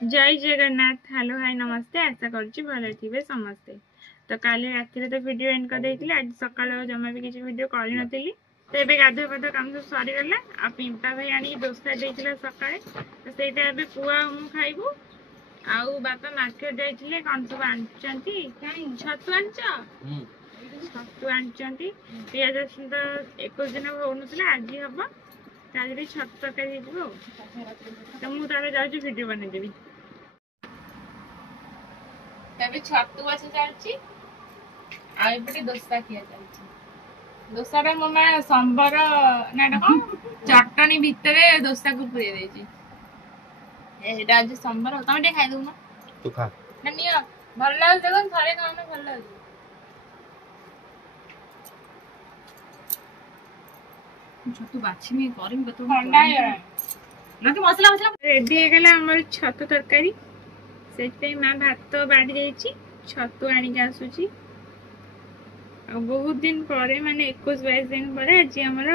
जय Jagannath. Hello hi नमस्ते। आशा करुच्ची भले थे समस्ते। तो काली राति तो वीडियो एंड कर देती आज सकाल जमा भी किसी वीडियो कर नी। तो ये गाधुआ पाधुआ काम सब सरीगला। आ पिंपा भाई आनी दोसा देते सका तो सहीटा पुआ मु खाइबू। आउ बापा मार्केट जाइए कौन सब आनी छतु आंच छतु आनी पिज रसुण तो 21 दिन हो ना आज हम आज छतु तरकारी हो तो मुझे जाऊँ वीडियो बनईदेवी। छतु बस चलती आईपटे दोसा खिया चलती। दोसाटा मो माँ संबर ना कौन चटनी भितर दोसा को पुरे देजी। एटा आज संबर तुम टे खाई दउना तू खा ना नियो भल लाग देखो थरे खाना भल लाग छतु बाछि में करिम तो ठंडा है लगे मसला मसला रेडी हे गेला हमर छतु तरकारी। से माँ भात बाड़ी जाइए छतु आनिक आसुची बहुत दिन पर माने 21-22 दिन पर आज हमर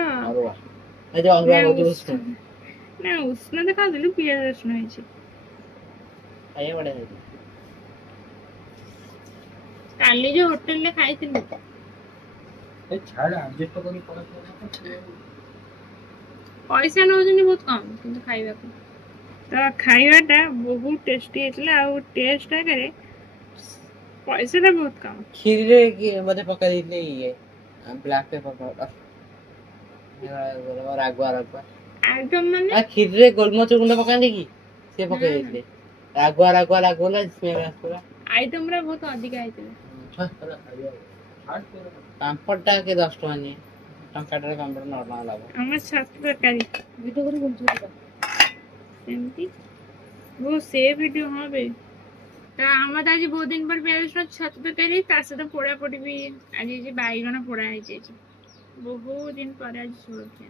ना उष्ण देखा पियाज रसुण काली जो होटल ले खाई थी पैसा नौ बहुत कम किंतु खाइबा को तो खाइबाटा बहुत टेस्टी होता आ टेस्ट आगे पैसा बहुत कम। खीर रे की मते पका देले ये ब्लैक पेपर पाउडर और आगुआ आगुआ आइटम माने आ खीर रे गोलमरिच गुंड पका दे की से पका देले आगुआ आगुआ लागोला स्मेल आसला आइटम रे बहुत अधिक आइतले पांपड़टा के 10 टका नहीं टंकाटर पांपड़ नॉर्मल लागो हमर छतु तरकारी वीडियो करे बोलछो एमती वो से वीडियो हबे तो हम आज बहुत दिन पर प्याज छतु तरकारी ता सहित पोड़ा पोड़ी भी आज जे बाईगण पोड़ा है जे बहुत दिन पर आज सुरक्षा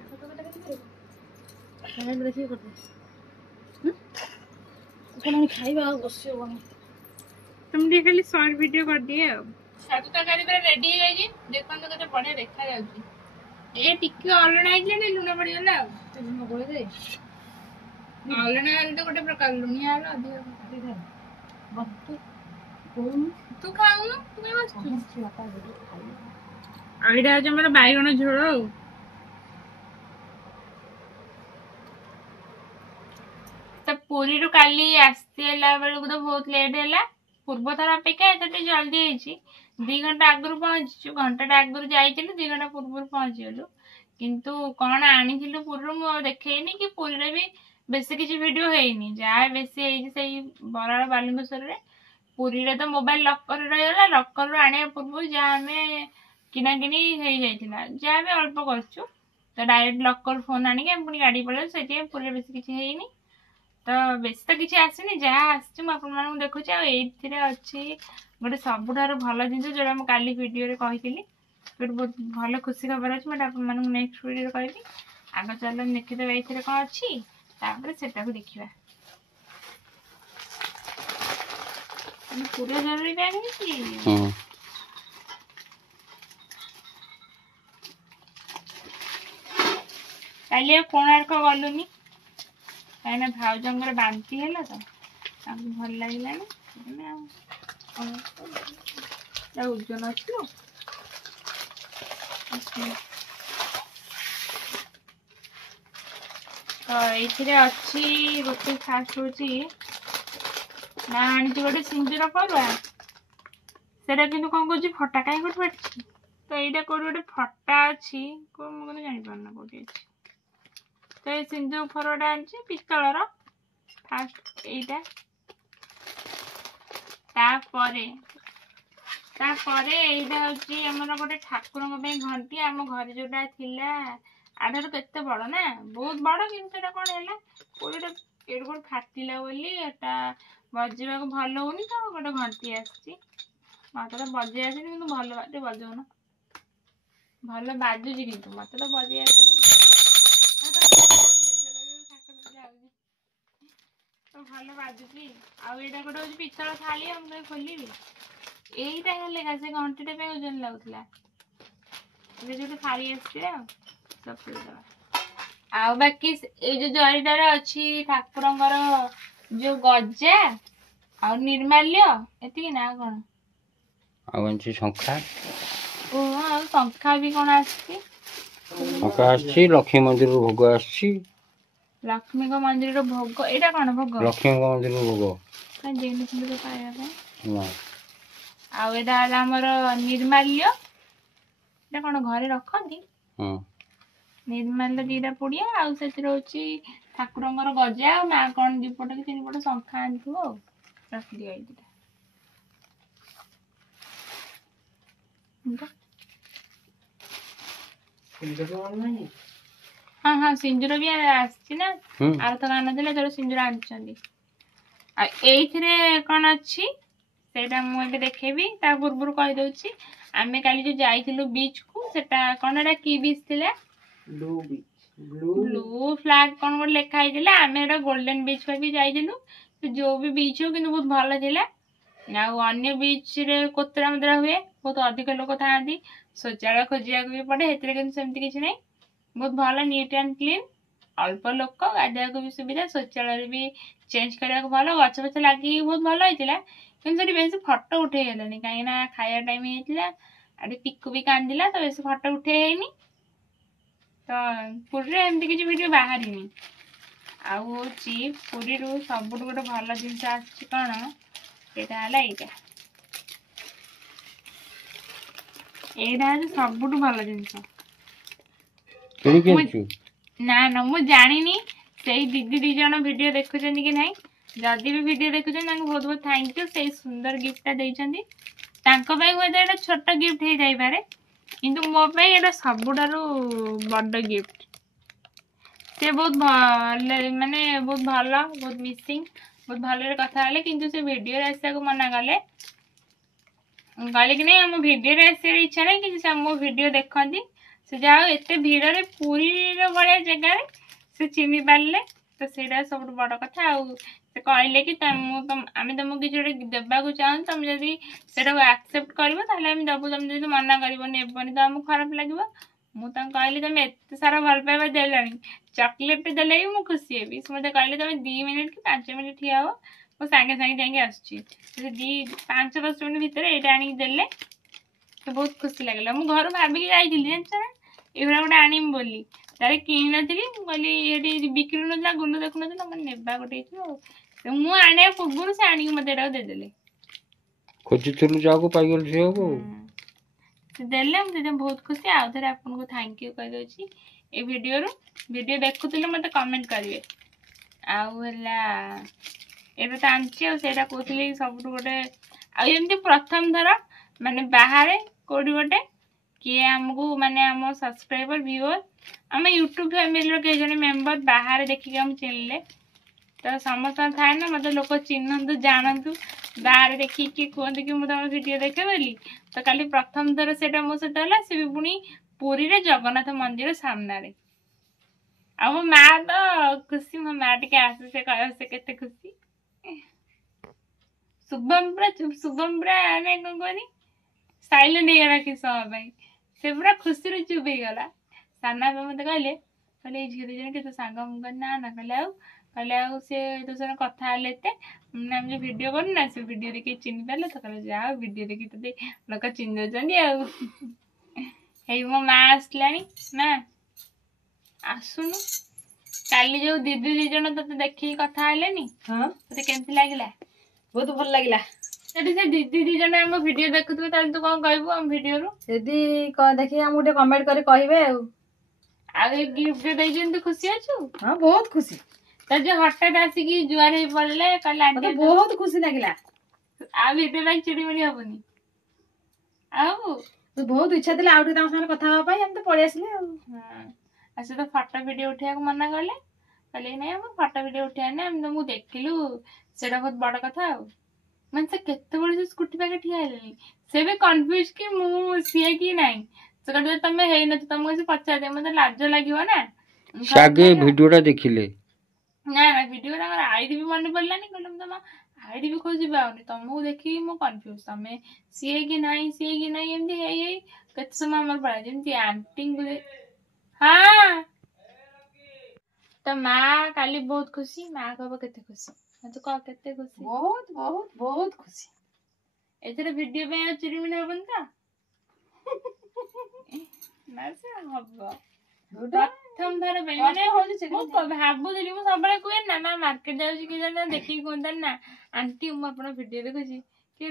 खाना देखि करते कोन खाइबा बसियो बने तुम दे खाली शॉर्ट वीडियो कर दिए छतु तरकारी पर रेडी हो जाई देखन तो केते बढ़िया देखा जाउची ए टिके अलणा आइले ने लुना पड़ी गला लुना बोले दे अलणा आइले तो गोटे प्रकार लुनिया आला अधिक बत्तू कोन तू खाऊ तू के बस आइडा आज हमर बाईगण झोल तो पूरी रो काली आस्तेला बेल को तो बहुत लेट हैला पूर्व थर अपेक्षा एते जल्दी होईची 2 घंटा आगुर पहुंचीचु घंटा आगुर जाइथिलु 2 घंटा पूर्व पहुंची गेलु किंतु कोन आनिथिलु पूर्व मु देखेइनी कि पूरी रे भी बेसी किछि वीडियो हेइनी जा बेसी हेइ सेई बराळ बालिंगेश्वर रे पूरी रे तो मोबाइल लॉकर रहला लॉकर रो आने पूर्व जा हमें किना किनी हेइ जाइथिला जा भी अल्प करछु तो डायरेक्ट लॉकर फोन आनी के पुनी गाड़ी पळे सेठी पूरी बेसी किछि हेइनी तो बेस तो किसी आसनी जहाँ आसान देखुच अच्छी गोटे सबुठार भल जिन जो काली वीडियो कही बहुत भल खुशी खबर अच्छे मैं आपको नेक्स्ट वीडियो कहबी आग चल देखीदे ये कौन अच्छी से देखा पूरा जरूरी बैग काली कोणार्क गलुनी कहीं भाउजंगर बांती है तो भल लगे ओजन अच्छी तो ये अच्छी गोटे फास्ट हूँ ना आनी गोटे सिंदूर पड़ुआ से कौन कौन फटा कहीं गोटे बाटी तो यहाँ कौट गोटे फटा अच्छी मुझे जापार कौटी अच्छी तो ये सिंदूर फरटा आनी पितलर फास्ट यहीटा यहीटा हूँ आमर गोटे ठाकुर घंटी आम घर जोटा थिला आधार केते बड़ ना बहुत बड़ कि कौन है कोड़े एड फाटिला बजेगा भल होनी तो गोटे घंटी आसी मत तो बजे आसनी कि भल बाटे बजाऊन भल बाजुची कि मत तो बजे आसनी तो भल बाजुची आईटा गोटे हूँ पितल थाली मुझे खोलि यहीटा हेल्ले का से घंटीटा ओजन लगुला जो थाली आस बाकी ये जो जरीटार अच्छी ठाकुर जो गजा और निर्माल्य एतिକି ना कौन ଆଉ ଆଣିଛି ଶଙ୍ଖା ओहो ଆଉ ଶଙ୍ଖା ବି କଣ ଆସିଛି ଶଙ୍ଖା ଆସିଛି ଲକ୍ଷ୍ମୀ ମନ୍ଦିରରୁ ଭୋଗ ଆସିଛି ଲକ୍ଷ୍ମୀଙ୍କ ମନ୍ଦିରର ଭୋଗ ଏଇଟା କଣ ଭୋଗ ଲକ୍ଷ୍ମୀଙ୍କ ମନ୍ଦିରରୁ ଭୋଗ କାଇଁ ଦେଇନଥିଲି ତ ପାଇବା ପାଇଁ ନା ଆଉ ଏଇଟା ହେଲା ଆମର ନିର୍ମାଲ୍ୟ ଏଇଟା କଣ ଘରେ ରଖନ୍ତି ହଁ ନିର୍ମାଲ୍ୟ ଦିଟା ପୁଡିଆ ଆଉ ସେଥିରେ ହଉଛି ଠାକୁରଙ୍କର ଗଜା ଆଉ ମା କଣ ଦିପଟ କି ତିନିପଟ ଶଙ୍ଖା ଆଣିଥିବ ଆଉ ରଖିଦିଅ ଏଇ ଦିଟା ହଁ ହଁ ସିନ୍ଦୁର ବି ଆସିଛି ନା ଆରଥର ଆଣିନଥିଲେ ଏଥର ସିନ୍ଦୁର ଆଣିଛନ୍ତି ଆଉ ଏଇଥିରେ କଣ ଅଛି ସେଇଟା ମୁଁ ଏବେ ଦେଖେଇବି ତା ପୂର୍ବରୁ କହିଦଉଛି ଆମେ କାଲି ଯୋଉ ଯାଇଥିଲୁ ବିଚ୍ କୁ ସେଟା କଣ ଏଟା କି ବିଚ୍ ଥିଲା ବ୍ଲୁ ଫ୍ଲାଗ କଣ ଗୋଟେ ଲେଖା ହେଇଥିଲା ଆମେ ଏଟା ଗୋଲ୍ଡେନ ବିଚ୍ ଭାବି ଯାଇଥିଲୁ ସେ ଯୋଉ ବି ବିଚ୍ ହଉ କିନ୍ତୁ ବହୁତ ଭଲ ଥିଲା ଆଉ ଅନ୍ୟ ବିଚ୍ ରେ କୋତରା ମୋତରା ହୁଏ ବହୁତ ଅଧିକ ଲୋକ ଥାଆନ୍ତି ଶୌଚାଳୟ ଖୋଜିବାକୁ ବି ପଡେ ସେଥିରେ କିନ୍ତୁ ସେମିତି କିଛି ନାହିଁ ବହୁତ ଭଲ ନିଟ୍ ଆଣ୍ଡ କ୍ଲିନ୍ ଅଳ୍ପ ଲୋକ ଗାଧୋଇବାକୁ ବି ସୁବିଧା ଶୌଚାଳୟରେ ବି ଚେଞ୍ଜ କରିବାକୁ ଭଲ ଗଛ ଫଛ ଲାଗିକି ବହୁତ ଭଲ ହେଇଥିଲା କିନ୍ତୁ ସେଠି ବେଶୀ ଫଟୋ ଉଠେଇ ହେଲାନି କାହିଁକି ନା ଖାଇବା ଟାଇମ ହେଇଥିଲା ଆଡେ ପିକୁ ବି କାନ୍ଦିଲା ତ ବେଶୀ ଫଟୋ ଉଠେଇ ହେଇନି ତ ପୁରୀରେ ଏମିତି କିଛି ଭିଡିଓ ବାହାରିନି ଆଉ ହଉଛି ପୁରୀରୁ ସବୁଠୁ ଗୋଟେ ଭଲ ଜିନିଷ ଆସିଛି କଣ ସେଇଟା ହେଲା ଏଇଟା ହଉଛି ସବୁଠୁ ଭଲ ଜିନିଷ ନା ନା ମୁଁ ଜାଣିନି ସେଇ ଦିଦି ଦି ଜଣ ଭିଡିଓ ଦେଖୁଛନ୍ତି କି ନାହିଁ ଯଦି ବି ଭିଡିଓ ଦେଖୁଛନ୍ତି ତାଙ୍କୁ ବହୁତ ବହୁତ ଥ୍ୟାଙ୍କ ୟୁ ସେଇ ସୁନ୍ଦର ଗିଫ୍ଟଟା ଦେଇଛନ୍ତି ତାଙ୍କ ପାଇଁ ହୁଏତ ଏଇଟା ଛୋଟ ଗିଫ୍ଟ ହେଇଯାଇପାରେ କିନ୍ତୁ ମୋ ପାଇଁ ଏଇଟା ସବୁଠାରୁ ବଡ ଗିଫ୍ଟ ସେ ବହୁତ ଭଲ ମାନେ ବହୁତ ଭଲ ବହୁତ ମିସିଂ ବହୁତ ଭଲରେ କଥା ହେଲେ କିନ୍ତୁ ସେ ଭିଡିଓରେ ଆସିବାକୁ ମନା କଲେ କହିଲେ କି ନାଇଁ ଆମ ଭିଡିଓରେ ଆସିବାର ଇଚ୍ଛା ନାହିଁ କିନ୍ତୁ ସେ ଆମ ଭିଡିଓ ଦେଖନ୍ତି ସେ ଯାହା ହଉ ଏତେ ଭିଡରେ ପୁରୀର ଭଳିଆ ଜାଗାରେ ସେ ଚିହ୍ନି ପାରିଲେ ତ ସେଇଟା ସବୁଠୁ ବଡ କଥା ଆଉ ସେ କହିଲେ କି ଆମେ ତମକୁ କିଛି ଗୋଟେ ଦେବାକୁ ଚାହୁଁ ତମେ ଯଦି ସେଟାକୁ ଆକ୍ସେପ୍ଟ କରିବ ତାହେଲେ ଆମେ ଦବୁ ତମେ ଯଦି ମନା କରିବନି ନେବନି ତ ଆମକୁ ଖରାପ ଲାଗିବ ମୁଁ ତାଙ୍କୁ କହିଲି ତମେ ଏତେ ସାରା ଭଲ ପାଇବା ଦେଲଣି ଚକୋଲେଟ ଦେଲେ ବି ମୁଁ ଖୁସି ହେବି ସେ ମତେ କହିଲେ ତମେ 2 ମିନିଟ୍ କି 5 ମିନିଟ୍ ଠିଆ ହବ ମୁଁ ସାଙ୍ଗେ ସାଙ୍ଗେ ଯାଇକି ଆସୁଛି 5-10 ମିନିଟ୍ ଭିତରେ ଏଇଟା ଆଣିକି ଦେଲେ ତ ବହୁତ ଖୁସି ଲାଗିଲା ମୁଁ ଘରୁ ଭାବିକି ଯାଇଥିଲି ଜାଣିଛ ନା ଏଇଭଳିଆ ଗୋଟେ ଆଣିବି ବୋଲି ତାରେ କିଣିନଥିଲି ମୁଁ କହିଲି ଏଠି ବିକ୍ରି ନଥିଲା ଗୁଣ୍ଡ ଦେଖୁନଥିଲା ମାନେ ନେବା ଗୋଟେ ହେଇଥିବ ମୁଁ ଆଣିବା ପୂର୍ବରୁ ସେ ଆଣିକି ମତେ ଏଟାକୁ ଦେଇଦେଲେ ଖୋଜୁଥିଲୁ ଯାହାକୁ ପାଇଗଲୁ ଝିଅକୁ ସେ ଦେଲେ ମୁଁ ସେଥିପାଇଁ ବହୁତ ଖୁସି ଆଉ ଥରେ ଆପଣଙ୍କୁ ଥ୍ୟାଙ୍କ ୟୁ କହିଦେଉଛି ଏ ଭିଡିଓ ଦେଖୁଥିଲେ ମତେ କମେଣ୍ଟ କରିବେ ଆଉ ହେଲା ଏବେ ତ ଆଣିଛି ଆଉ ସେଇଟା କହୁଥିଲି ସବୁଠୁ ଗୋଟେ ଆଉ ଏମିତି ପ୍ରଥମ ଥର ମାନେ ବାହାରେ କୋଉଠି ଗୋଟେ କିଏ ଆମକୁ ମାନେ ଆମ ସବସ୍କ୍ରାଇबर ଭିଉଅର ଆମ ୟୁଟ୍ୟୁବ ଫ୍ୟାମିଲିର କେହି ଜଣେ ମେମ୍ବର ବାହାରେ ଦେଖିକି ଆମକୁ ଚିହ୍ନିଲେ ତ ସମସ୍ତଙ୍କ ଥାଏ ନା ମତେ ଲୋକ ଚିହ୍ନନ୍ତୁ ଜାଣନ୍ତୁ ବାହାରେ ଦେଖିକି କୁହନ୍ତି କି ମୁଁ ତମ ଭିଡିଓ ଦେଖେ ବୋଲି ତ କାଲି ପ୍ରଥମ ଥର ସେଇଟା ମୋ ସହିତ ହେଲା ସେ ବି ପୁଣି ପୁରୀରେ ଜଗନ୍ନାଥ ମନ୍ଦିର ସାମ୍ନାରେ ଆଉ ମୋ ମା ତ ଖୁସି ମୋ ମା ଟିକେ ଆସେ ସେ କହିବ ସେ କେତେ ଖୁସି ଶୁଭମ ପୁରା ମାନେ କଣ କୁହନି ସାଇଲେଣ୍ଟ ହେଇଗଲା କିଛି ସମୟ ପାଇଁ ସେ ପୁରା ଖୁସିରେ ଚୁପ୍ ହେଇଗଲା ସାନ ବାପା ମତେ କହିଲେ ଏଇ ଝିଅ ଦି ଜଣ କି ତୋ ସାଙ୍ଗ ମୁଁ କହିଲି ନା କହିଲେ ଆଉ ସେ ତୋ ସାଙ୍ଗେ କଥା ହେଲେ ଏତେ ଆମେ ଯୋଉ ଭିଡିଓ କରୁନୁ ନା ସେ ଭିଡିଓ ଦେଖି ଚିହ୍ନି ପାରିଲେ ତ କହିଲେ ଯାହା ହଉ ଭିଡିଓ ଦେଖି ତତେ ଲୋକ ଚିହ୍ନି ଦଉଛନ୍ତି ଆଉ ହେଇ ମୋ ମା ଆସିଲାଣି ନା ଆସୁନୁ କାଲି ଯୋଉ ଦିଦି ଦି ଜଣ ତତେ ଦେଖିକି କଥା ହେଲେନି ତତେ କେମିତି ଲାଗିଲା ବହୁତ ଭଲ ଲାଗିଲା ଯଦି ସେ ଦିଦି ଦି ଜଣ ଆମ ଭିଡିଓ ଦେଖୁଥିବେ ତାହେଲେ ତୁ କଣ କହିବୁ ଆମ ଭିଡିଓରୁ ଯଦି ଦେଖିକି ଆମକୁ ଟିକେ କମେଣ୍ଟ କରି କହିବେ ଆଉ ଏ ଗିଫ୍ଟ ଦେଇଛନ୍ତି ତୁ ଖୁସି ଅଛୁ ହଁ ବହୁତ ଖୁସି ତ ଯୋଉ ହଠାତ୍ ଆସିକି ଜୁଆର ହେଇ ପଡିଲେ କହିଲେ ମତେ ବହୁତ ଖୁସି ଲାଗିଲା ଆଉ ଭିଡିଓ ପାଇଁ ଚିଡିମିଡି ହବନି ଆଉ ବହୁତ ଇଚ୍ଛା ଥିଲା ଆଉ ଟିକେ ତାଙ୍କ ସାଙ୍ଗରେ କଥା ହବା ପାଇଁ ଆମେ ତ ପଳେଇ ଆସିଲେ ଆଉ ସେ ତ ଫଟୋ ଭିଡିଓ ଉଠେଇବାକୁ ମନା କଲେ କହିଲେ ନାଇଁ ଆମର ଫଟୋ ଭିଡିଓ ଉଠେଇବାର ନାହିଁ ଆମେ ତମକୁ ଦେଖିଲୁ ସେଇଟା ବହୁତ ବଡ କଥା ଆଉ ମାନେ ସେ କେତେବେଳେ ସେ ସ୍କୁଟି ପାଖରେ ଠିଆ ହେଲେଣି ସେ ବି କନଫ୍ୟୁଜ କି ମୁଁ ସିଏ କି ନାହିଁ ସେ କହିଲେ ତମେ ହେଇନଥିବ ତମକୁ କିଛି ପଚାରିದೆ ମତେ ଲାଜ ଲାଗିବ ନା ଆଗେ ଭିଡିଓଟା ଦେଖିଲେ ନା ଭିଡିଓ ତାଙ୍କର ଆଇଡି ବି ମନେ ପଡିଲାନି କହିଲେ ମୁଁ ତମ ଆଇଡି ବି ଖୋଜି ପାଉନି ତମକୁ ଦେଖିକି ମୁଁ କନଫ୍ୟୁଜ ତମେ ସିଏ କି ନାହିଁ ଏମିତି ହେଇ କେତେ ସମୟ ଆମର ପଳା ଯେମିତି ଆଣ୍ଟିଙ୍କୁ ହଁ ତ ମା କାଲି ବହୁତ ଖୁସି ମା କହିବ କେତେ ଖୁସି ତୁ କହ କେତେ ଖୁସି? ବହୁତ ବହୁତ ବହୁତ ଖୁସି। ଏଥର ଭିଡିଓ ପାଇଁ ଆଉ ଚିରିମିନି ହବନି ତ? ନା ସେ ହବ। ପ୍ରଥମ ଥର ପାଇଁ ମାନେ ମୁଁ ଭାବୁଥିଲି, ମୁଁ ସବୁବେଳେ କୁହେ ନା ମା ମାର୍କେଟ ଯାଉଛି କି ଜଣ ଦେଖିକି କୁହନ୍ତାନି ନା ଆଣ୍ଟି ମୁଁ ଆପଣଙ୍କ ଭିଡିଓ ଦେଖୁଛି, କିଏ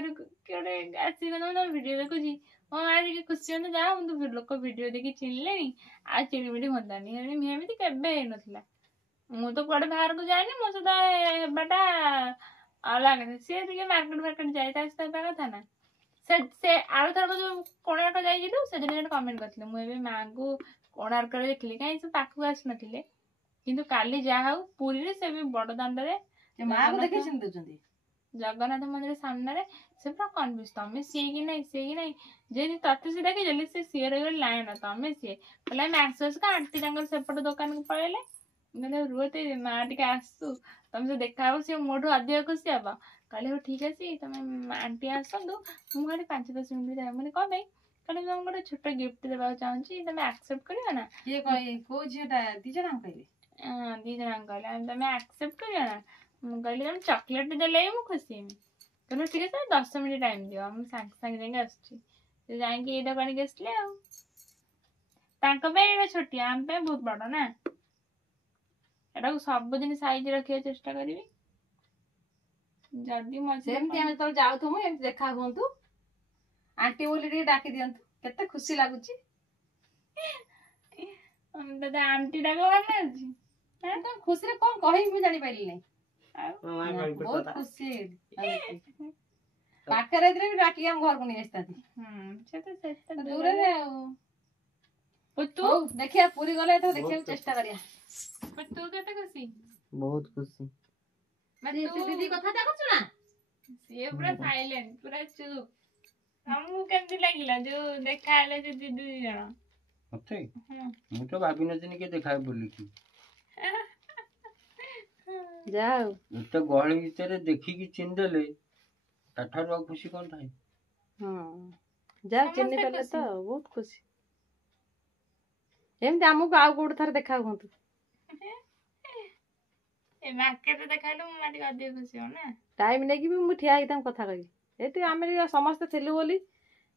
ଗୋଟେ ଆସିକି ମୁଁ ତମ ଭିଡିଓ ଦେଖୁଛି, ମୋ ମା ଟିକେ ଖୁସି ହୁଅନ୍ତା, ଯାହା ମୁଁ ଲୋକ ଭିଡିଓ ଦେଖି ଚିହ୍ନିଲେଣି ଆଉ ଚିଡ଼ିମିଡ଼ି ହୁଅନ୍ତାନି। ଏମିତି କେବେ ହେଇନଥିଲା। ମୁଁ ତ କୁଆଡେ ବାହାରକୁ ଯାଏନି, ମୋ ସହିତ ହେବାଟା ଅଲଗା କଥା। ସିଏ ଟିକେ ମାର୍କେଟ ଯାଏ, ତା ସହିତ ହେବା କଥା ନା। ସେ ଆଉ ଥରକ ଯୋଉ କୋଣାର୍କ ଯାଇଥିଲୁ ସେଦିନ ଜଣେ କମେଣ୍ଟ କରିଥିଲେ, ମୁଁ ଏବେ ମାଙ୍କୁ କୋଣାର୍କରେ ଦେଖିଲି, କାହିଁ ସେ ପାଖକୁ ଆସିନଥିଲେ। କିନ୍ତୁ କାଲି ଯାହା ହଉ ପୁରୀରେ ସେ ବି ବଡ ଦାଣ୍ଡରେ ଜଗନ୍ନାଥ ମନ୍ଦିର ସାମ୍ନାରେ ସେ ପୁରା କନଫ୍ୟୁଜ, ତମେ ସିଏ କି ନାଇଁ ସିଏ କି ନାଇଁ। ଯେମିତି ତତେ ସେ ଦେଖିଦେଲି ସେ ସିଏ ରହିଗଲେ, ନାଇଁ ନା ତମେ ସିଏ। କହିଲେ ଆମେ ଆସୁ ଆଣ୍ଟି ତାଙ୍କର ସେପଟ ଦୋକାନକୁ ପଳେଇଲେ। କହିଲେ ରୁହ ତେ ମା ଟିକେ ଆସୁ, ତମେ ସେ ଦେଖା ହବ, ସିଏ ମୋଠୁ ଅଧିକ ଖୁସି ହବ। କହିଲେ ହଉ ଠିକ ଅଛି ତମେ ଆଣ୍ଟି ଆସନ୍ତୁ, ମୁଁ ଖାଲି 5-10 ମିନିଟ୍ ଯାଏ। ମାନେ କଣ ପାଇଁ? କହିଲେ ମୁଁ ଗୋଟେ ଛୋଟ ଗିଫ୍ଟ ଦେବାକୁ ଚାହୁଁଛି, ତମେ ଆକ୍ସେପ୍ଟ କରିବ ନା? କିଏ କୋଉ ଝିଅଟା? 2 ଜଣ କହିଲେ? 2 ଜଣଙ୍କୁ କହିଲେ ତମେ ଆକ୍ସେପ୍ଟ କରିବ ନା? ମୁଁ କହିଲି ତମେ ଚକୋଲେଟ ଦେଲେ ବି ମୁଁ ଖୁସି ହେବି। କହିଲେ ଠିକ ଅଛି 10 ମିନିଟ୍ ଟାଇମ ଦିଅ, ମୁଁ ସାଙ୍ଗେ ସାଙ୍ଗେ ଯାଇକି ଆସୁଛି। ସେ ଯାଇକି ଏଇଟା ଆଣିକି ଆସିଲେ ଆଉ। ତାଙ୍କ ପାଇଁ ଏଇଟା ଛୋଟିଆ, ଆମ ପାଇଁ ବହୁତ ବଡ ନା। ଏଟାକୁ ସବୁଦିନ ସାଇଜ ରଖିବାକୁ ଚେଷ୍ଟା କରିବି। ଯଦି ସେମିତି ଆମେ ଯେତେବେଳେ ଯାଉଥିବୁ ଏମିତି ଦେଖା ହୁଅନ୍ତୁ, ଆଣ୍ଟି ବୋଲି ଟିକେ ଡାକି ଦିଅନ୍ତୁ, କେତେ ଖୁସି ଲାଗୁଛି। ତତେ ଆଣ୍ଟି ଡାକ ଭଲ ଅଛି। ଖୁସିରେ କଣ କହିବି ମୁଁ ଜାଣିପାରିଲି ମାମା ନାହିଁ। କହିବି ବହୁତ କଥା। ଖୁସି ପାଖରେ ବି ଡାକିକି ଆମ ଘରକୁ ନେଇ ଆସିଥାନ୍ତି। ଦୂରରେ ଆଉ। ତୁ ହଉ ଦେଖିବା ପୁରୀ ଗଲେ ଏଥର ଦେଖିବାକୁ ଚେଷ୍ଟା କରିବା। ତୁ କେତେ ଖୁସି? ବହୁତ ଖୁସି। ଦିଦି କଥା ଦେଖୁଛୁ ନା? ସିଏ ପୁରା ସାଇଲେଣ୍ଟ, ପୁରା ଚୁପ୍। ଆମକୁ କେମିତି ଲାଗିଲା ଯୋଉ ଦେଖା ହେଲେ ସେ ଦିଦି 2 ଜଣ? ମତେ ମୁଁ ତ ଭାବିନଥିଲି କି ଦେଖା ବୋଲିକି। ଯା ହଉ ଏତେ ଗହଳି ଭିତରେ ଦେଖିକି ଚିହ୍ନିଦେଲେ ତାଠାରୁ ଆଉ ଖୁସି କଣ ଥାଏ? ଯାହା ଚିହ୍ନି ପାରିଲେ ତ ବହୁତ ଖୁସି। ଏମିତି ଆମକୁ ଆଉ କୋଉଠି ଥରେ ଦେଖା ହୁଅନ୍ତୁ। ଏ ମାର୍କେଟରେ ଦେଖାଇଲେ ମୁଁ ଟିକେ ଅଧିକ ଖୁସି ହବ ନା। ଟାଇମ ନେଇକି ବି ମୁଁ ଠିଆ ହେଇକି ତାଙ୍କୁ କଥା କହିବି। ଏଠି ଆମେ ଟିକେ ସମସ୍ତେ ଥିଲୁ ବୋଲି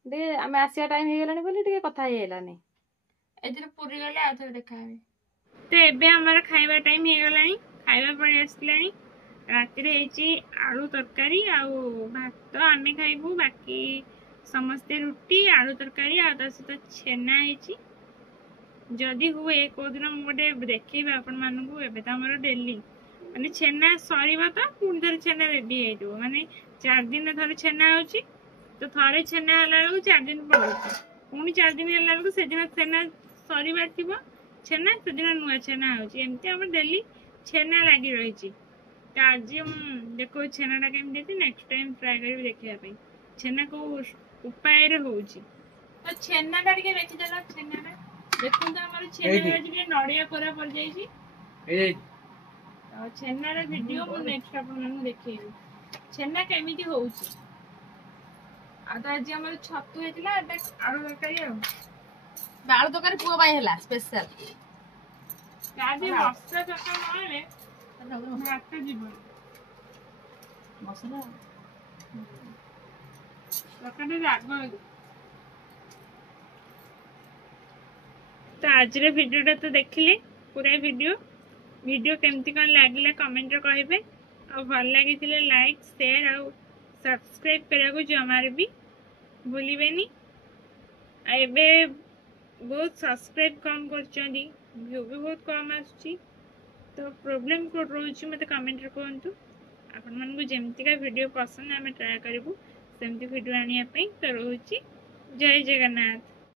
ଟିକେ ଆମେ ଆସିବା ଟାଇମ ହେଇଗଲାଣି ବୋଲି ଟିକେ କଥା ହେଇଗଲାନି। ଏଥିରେ ପୁରୀ ଗଲେ ଆଉ ଥରେ ଦେଖାହେବେ। ତ ଏବେ ଆମର ଖାଇବା ଟାଇମ ହେଇଗଲାଣି, ଖାଇବା ପଳେଇ ଆସିଲାଣି। ରାତିରେ ହେଇଛି ଆଳୁ ତରକାରୀ ଆଉ ଭାତ ଆମେ ଖାଇବୁ, ବାକି ସମସ୍ତେ ରୁଟି ଆଳୁ ତରକାରୀ ଆଉ ତା ସହିତ ଛେନା ହେଇଛି। ଯଦି ହୁଏ କୋଉଦିନ ମୁଁ ଗୋଟେ ଦେଖେଇବି ଆପଣ ମାନଙ୍କୁ। ଏବେ ତ ଆମର ଡେଲି ମାନେ ଛେନା ସରିବ ତ ପୁଣି ଥରେ ଛେନା ରେଡି ହେଇଯିବ। ମାନେ 4 ଦିନରେ ଥରେ ଛେନା ହଉଛି, ତ ଥରେ ଛେନା ହେଲା ବେଳକୁ 4 ଦିନ ପଳଉଛି, ପୁଣି 4 ଦିନ ହେଲା ବେଳକୁ ସେଦିନ ଛେନା ସରିବାର ଥିବ ଛେନା, ସେଦିନ ନୂଆ ଛେନା ହଉଛି। ଏମିତି ଆମର ଡେଲି ଛେନା ଲାଗି ରହିଛି। ତ ଆଜି ମୁଁ ଦେଖଉଛି ଛେନାଟା କେମିତି ହେଇଛି, ନେକ୍ସଟ ଟାଇମ ଟ୍ରାଏ କରିବି ଦେଖିବା ପାଇଁ ଛେନା କୋଉ ଉପାୟରେ ହଉଛି। ତ ଛେନାଟା ଟିକେ ଦେଖିଦେଲ, ଛେନାଟା ଦେଖନ୍ତୁ ଆମର ଛେନାରେ ଆଜି ଟିକେ ନଡିଆ କୋରା ପଡିଯାଇଛି। ଛେନାର ଭିଡିଓ ମୁଁ ନେକ୍ସଟ ଆପଣମାନଙ୍କୁ ଦେଖେଇବି ଛେନା କେମିତି ହଉଛି। ଆଉ ତ ଆଜି ଆମର ଛତୁ ହେଇଥିଲା, ଏବେ ଆଳୁ ତରକାରୀ ଆଉ। ଆଳୁ ତରକାରୀ ପୁଅ ପାଇଁ ହେଲା ସ୍ପେଶାଲ। ମସଲା ତରକାରୀ ନହେଲେ ଭାତ ଯିବନି। ମସଲା ତରକାରୀ ରାଗ ହେଇଛି। ତ ଆଜିର ଭିଡିଓଟା ତ ଦେଖିଲେ ପୁରା ଭିଡିଓ କେମିତି କଣ ଲାଗିଲା କମେଣ୍ଟରେ କହିବେ। ଆଉ ଭଲ ଲାଗିଥିଲେ ଲାଇକ୍ ସେୟାର ଆଉ ସବସ୍କ୍ରାଇବ କରିବାକୁ ଜମାରୁ ବି ଭୁଲିବେନି। ଆଉ ଏବେ ବହୁତ ସବସ୍କ୍ରାଇବ କମ୍ କରୁଛନ୍ତି, ଭିଉ ବି ବହୁତ କମ୍ ଆସୁଛି। ତ ପ୍ରୋବ୍ଲେମ୍ କୋଉଠି ରହୁଛି ମୋତେ କମେଣ୍ଟରେ କୁହନ୍ତୁ। ଆପଣମାନଙ୍କୁ ଯେମିତିକା ଭିଡିଓ ପସନ୍ଦ ଆମେ ଟ୍ରାଏ କରିବୁ ସେମିତି ଭିଡିଓ ଆଣିବା ପାଇଁ। ତ ରହୁଛି, ଜୟ ଜଗନ୍ନାଥ।